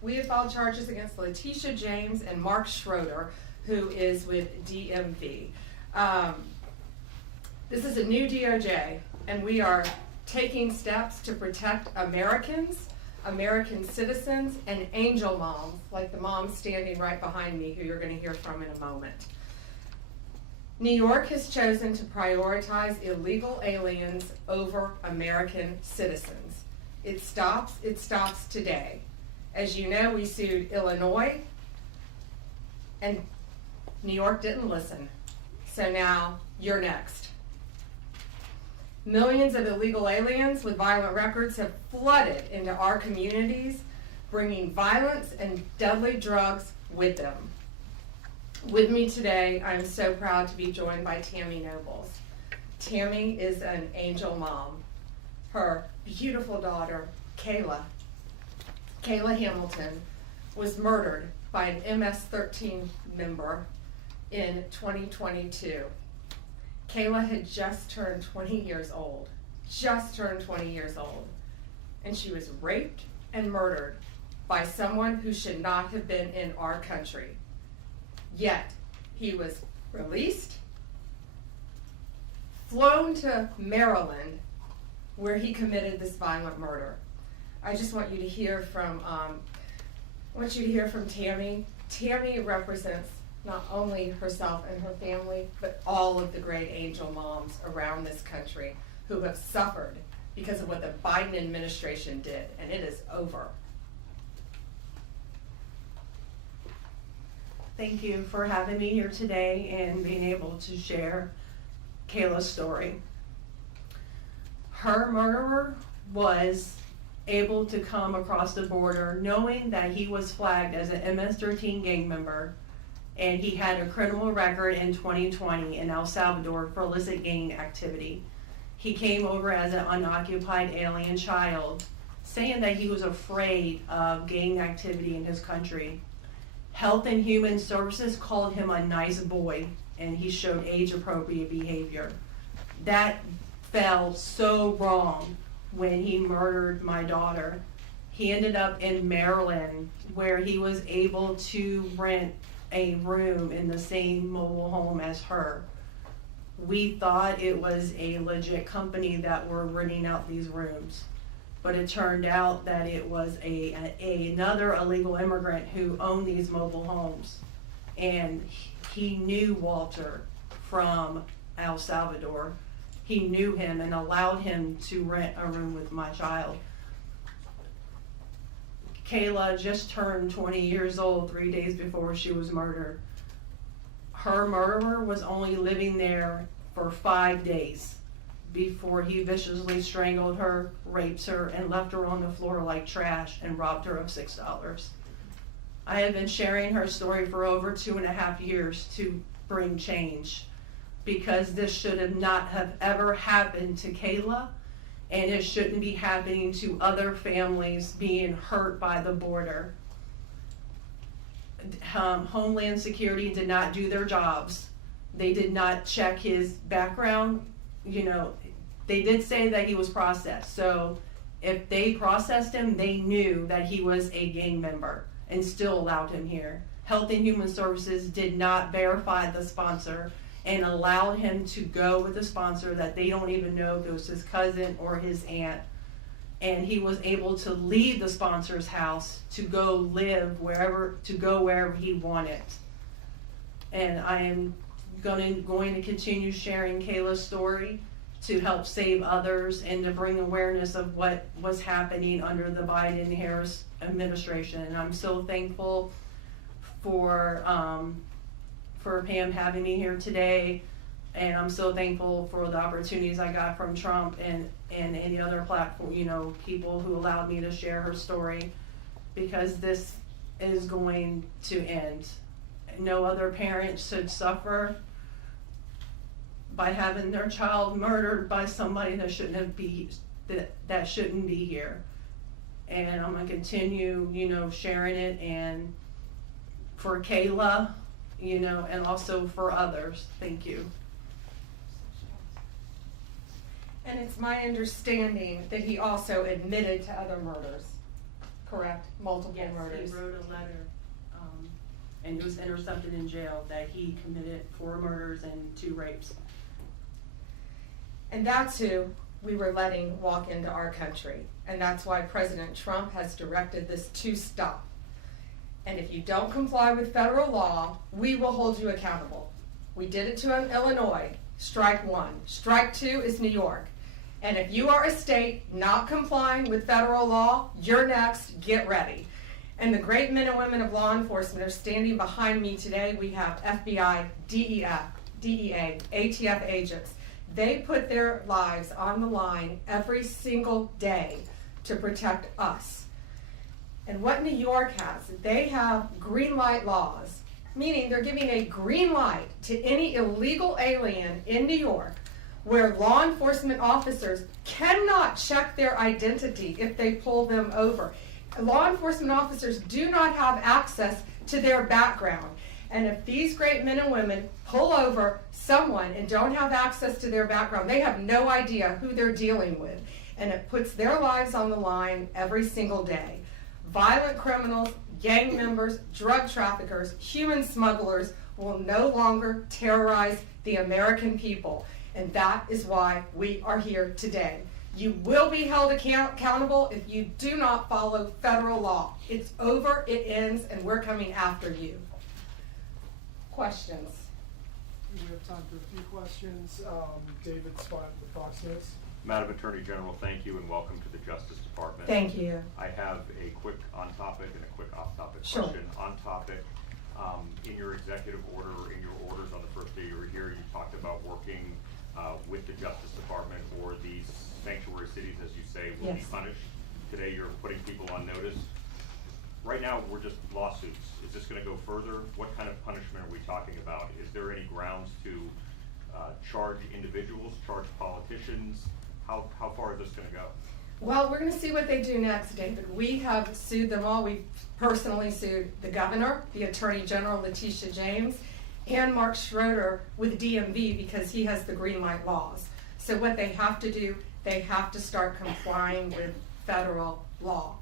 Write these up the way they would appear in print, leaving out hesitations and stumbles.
We have filed charges against Letitia James and Mark Schroeder, who is with DMV. This is a new DOJ, and we are taking steps to protect Americans, American citizens, and angel moms, like the mom standing right behind me, who you're going to hear from in a moment. New York has chosen to prioritize illegal aliens over American citizens. It stops today. As you know, we sued Illinois, and New York didn't listen. So now you're next. Millions of illegal aliens with violent records have flooded into our communities, bringing violence and deadly drugs with them. With me today, I'm so proud to be joined by Tammy Nobles. Tammy is an angel mom. Her beautiful daughter, Kayla Hamilton, was murdered by an MS-13 member in 2022. Kayla had just turned 20 years old, and she was raped and murdered by someone who should not have been in our country. Yet, he was released, flown to Maryland, where he committed this violent murder. I just want you to hear from, Tammy. Tammy represents not only herself and her family, but all of the great angel moms around this country who have suffered because of what the Biden administration did, and it is over. Thank you for having me here today and being able to share Kayla's story. Her murderer was able to come across the border knowing that he was flagged as an MS-13 gang member, and he had a criminal record in 2020 in El Salvador for illicit gang activity. He came over as an unoccupied alien child, saying that he was afraid of gang activity in his country. Health and Human Services called him a nice boy, and he showed age-appropriate behavior. That fell so wrong when he murdered my daughter. He ended up in Maryland, where he was able to rent a room in the same mobile home as her. We thought it was a legit company that were renting out these rooms, but it turned out that it was another illegal immigrant who owned these mobile homes, and he knew Walter from El Salvador. He knew him and allowed him to rent a room with my child. Kayla just turned 20 years old 3 days before she was murdered. Her murderer was only living there for 5 days before he viciously strangled her, raped her, and left her on the floor like trash and robbed her of $6. I have been sharing her story for over 2.5 years to bring change, because this should have not have ever happened to Kayla, and it shouldn't be happening to other families being hurt by the border. Homeland Security did not do their jobs. They did not check his background. You know, they did say that he was processed. So if they processed him, they knew that he was a gang member and still allowed him here. Health and Human Services did not verify the sponsor and allowed him to go with a sponsor that they don't even know if it was his cousin or his aunt. And he was able to leave the sponsor's house to go live wherever he wanted. And I am going to continue sharing Kayla's story to help save others and to bring awareness of what was happening under the Biden-Harris administration. And I'm so thankful for Pam having me here today, and I'm so thankful for the opportunities I got from Trump and any other platform, people who allowed me to share her story, because this is going to end. No other parent should suffer by having their child murdered by somebody that shouldn't be here. And I'm gonna continue, sharing it, and for Kayla, and also for others. Thank you. And it's my understanding that he also admitted to other murders. correct? Multiple Yes, murders. he wrote a letter, and it was intercepted in jail that he committed 4 murders and 2 rapes. And that's who we were letting walk into our country. And that's why President Trump has directed this to stop. And if you don't comply with federal law, we will hold you accountable. We did it to Illinois, strike 1. Strike 2 is New York. And if you are a state not complying with federal law, you're next, get ready. And the great men and women of law enforcement are standing behind me today. We have FBI, DEA, ATF agents. They put their lives on the line every single day to protect us. And what New York has, they have green light laws, meaning they're giving a green light to any illegal alien in New York where law enforcement officers cannot check their identity if they pull them over. Law enforcement officers do not have access to their background. And if these great men and women pull over someone and don't have access to their background, they have no idea who they're dealing with. And it puts their lives on the line every single day. Violent criminals, gang members, drug traffickers, human smugglers will no longer terrorize the American people. And that is why we are here today. You will be held accountable if you do not follow federal law. It's over, it ends, and we're coming after you. Questions? We have time for a few questions. David Spot with Fox News. Madam Attorney General, thank you and welcome to the Justice Department. Thank you. I have a quick on-topic and a quick off-topic Sure. question. On-topic, in your executive order or in your orders on the first day you were here, you talked about working with the Justice Department or these sanctuary cities, as you say, will be Yes. punished. Today you're putting people on notice. Right now, we're just lawsuits. Is this gonna go further? What kind of punishment are we talking about? Is there any grounds to charge individuals, charge politicians? How far is this gonna go? Well, we're going to see what they do next, David. We have sued them all. We personally sued the governor, the Attorney General, Letitia James, and Mark Schroeder with DMV because he has the green light laws. So what they have to do, they have to start complying with federal law.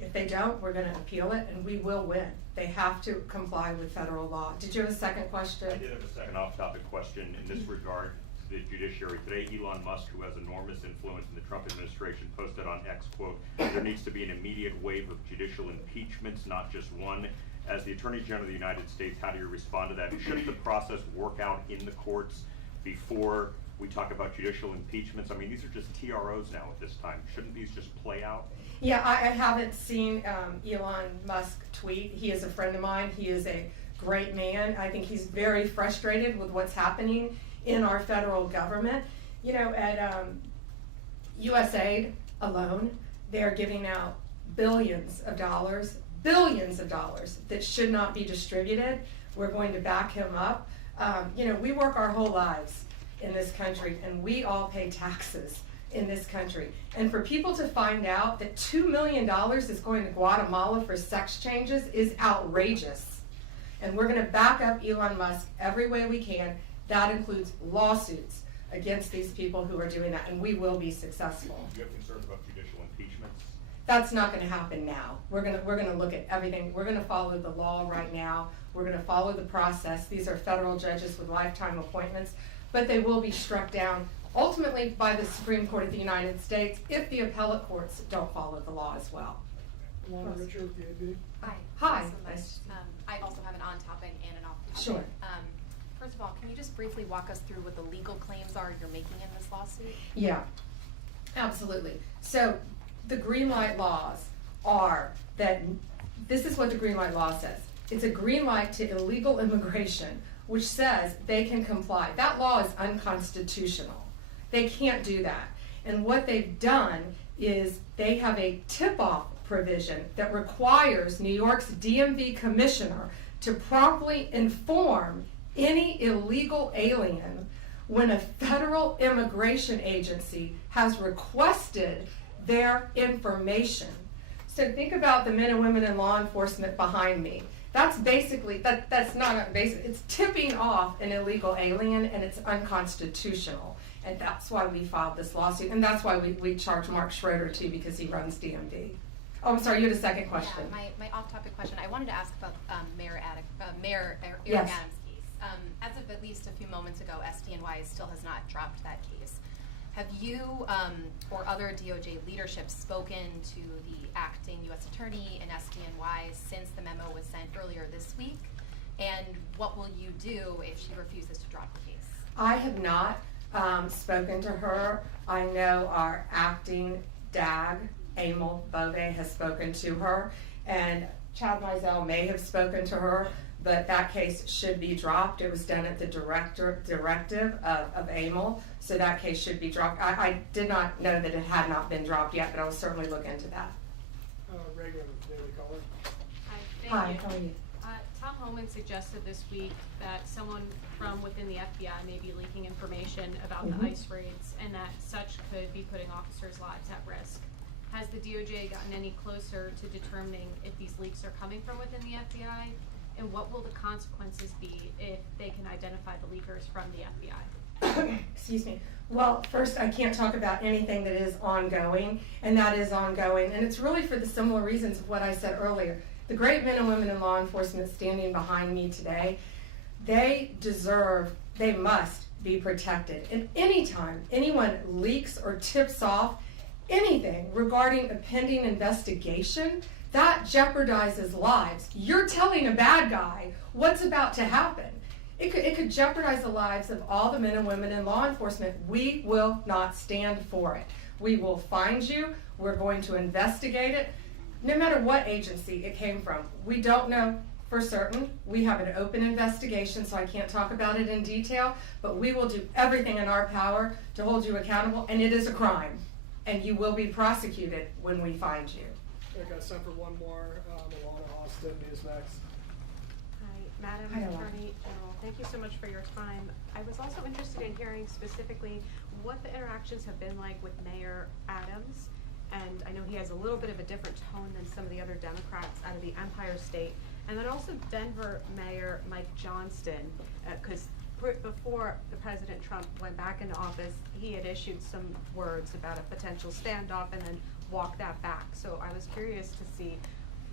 If they don't, we're going to appeal it and we will win. They have to comply with federal law. Did you have a second question? I did have a second off-topic question in this regard to the judiciary. Today, Elon Musk, who has enormous influence in the Trump administration, posted on X, quote, "There needs to be an immediate wave of judicial impeachments, not just one." As the Attorney General of the United States, how do you respond to that? Shouldn't the process work out in the courts before we talk about judicial impeachments? I mean, these are just TROs now at this time. Shouldn't these just play out? Yeah, I haven't seen Elon Musk tweet. He is a friend of mine. He is a great man. I think he's very frustrated with what's happening in our federal government. You know, at USAID alone, they're giving out billions of dollars that should not be distributed. We're going to back him up. You know, we work our whole lives in this country and we all pay taxes in this country. And for people to find out that $2 million is going to Guatemala for sex changes is outrageous. And we're gonna back up Elon Musk every way we can. That includes lawsuits against these people who are doing that, and we will be successful. Do you have concerns about judicial impeachments? That's not gonna happen now. We're gonna look at everything. We're gonna follow the law right now. We're gonna follow the process. These are federal judges with lifetime appointments, but they will be struck down ultimately by the Supreme Court of the United States if the appellate courts don't follow the law as well. Alana Richard with the AB. Hi. Hi. Thanks so much. Nice. I also have an on-topic and an off-topic. Sure. First of all, can you just briefly walk us through what the legal claims are you're making in this lawsuit? Yeah, absolutely. So the green light laws are that, this is what the green light law says. It's a green light to illegal immigration, which says they can comply. That law is unconstitutional. They can't do that. And what they've done is they have a tip-off provision that requires New York's DMV commissioner to promptly inform any illegal alien when a federal immigration agency has requested their information. So think about the men and women in law enforcement behind me. That's basically, that's not basic, it's tipping off an illegal alien and it's unconstitutional. And that's why we filed this lawsuit, and that's why we charge Mark Schroeder too, because he runs DMV. Oh, I'm sorry, you had a second question. Yeah, my off-topic question. I wanted to ask about Mayor Eric Yes. Adams' case. As of at least a few moments ago, SDNY still has not dropped that case. Have you or other DOJ leadership spoken to the acting U.S. Attorney in SDNY since the memo was sent earlier this week? And what will you do if she refuses to drop the case? I have not spoken to her. I know our acting DAG, Emil Bove, has spoken to her, and Chad Mizell may have spoken to her, but that case should be dropped. It was done at the directive of Emil, so that case should be dropped. I did not know that it had not been dropped yet, but I will certainly look into that. Reagan, Daily Caller. Hi, how are you? Tom Homan suggested this week that someone from within the FBI may be leaking information about the ICE raids and that such could be putting officers' lives at risk. Has the DOJ gotten any closer to determining if these leaks are coming from within the FBI? And what will the consequences be if they can identify the leakers from the FBI? Excuse me. Well, first, I can't talk about anything that is ongoing, and that is ongoing. And it's really for the similar reasons of what I said earlier. The great men and women in law enforcement standing behind me today, they must be protected. And anytime anyone leaks or tips off anything regarding a pending investigation, that jeopardizes lives. You're telling a bad guy what's about to happen. It could jeopardize the lives of all the men and women in law enforcement. We will not stand for it. We will find you. We're going to investigate it, no matter what agency it came from. We don't know for certain. We have an open investigation, so I can't talk about it in detail, but we will do everything in our power to hold you accountable, and it is a crime, and you will be prosecuted when we find you. I got time for one more. Alana Austin is next. Hi, Madam Hi, Alana. Attorney General. Thank you so much for your time. I was also interested in hearing specifically what the interactions have been like with Mayor Adams. And I know he has a little bit of a different tone than some of the other Democrats out of the Empire State. And then also Denver Mayor Mike Johnston, because before the President Trump went back into office, he had issued some words about a potential standoff and then walked that back. So I was curious to see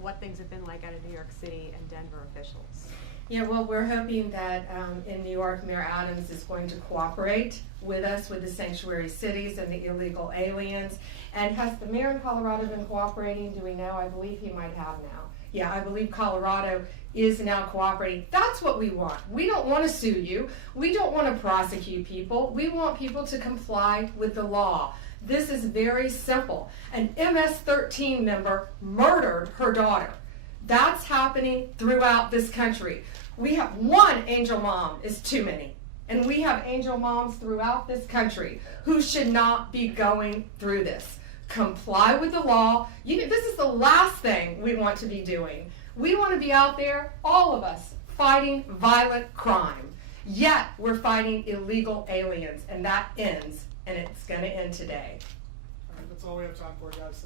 what things have been like out of New York City and Denver officials. Yeah, well, we're hoping that in New York, Mayor Adams is going to cooperate with us with the sanctuary cities and the illegal aliens. And has the mayor in Colorado been cooperating? Do we know? I believe he might have now. Yeah, I believe Colorado is now cooperating. That's what we want. We don't want to sue you. We don't want to prosecute people. We want people to comply with the law. This is very simple. An MS-13 member murdered her daughter. That's happening throughout this country. We have one angel mom is too many. And we have angel moms throughout this country who should not be going through this. Comply with the law. This is the last thing we want to be doing. We want to be out there, all of us, fighting violent crime. Yet we're fighting illegal aliens, and that ends, and it's going to end today. All right, that's all we have time for, guys.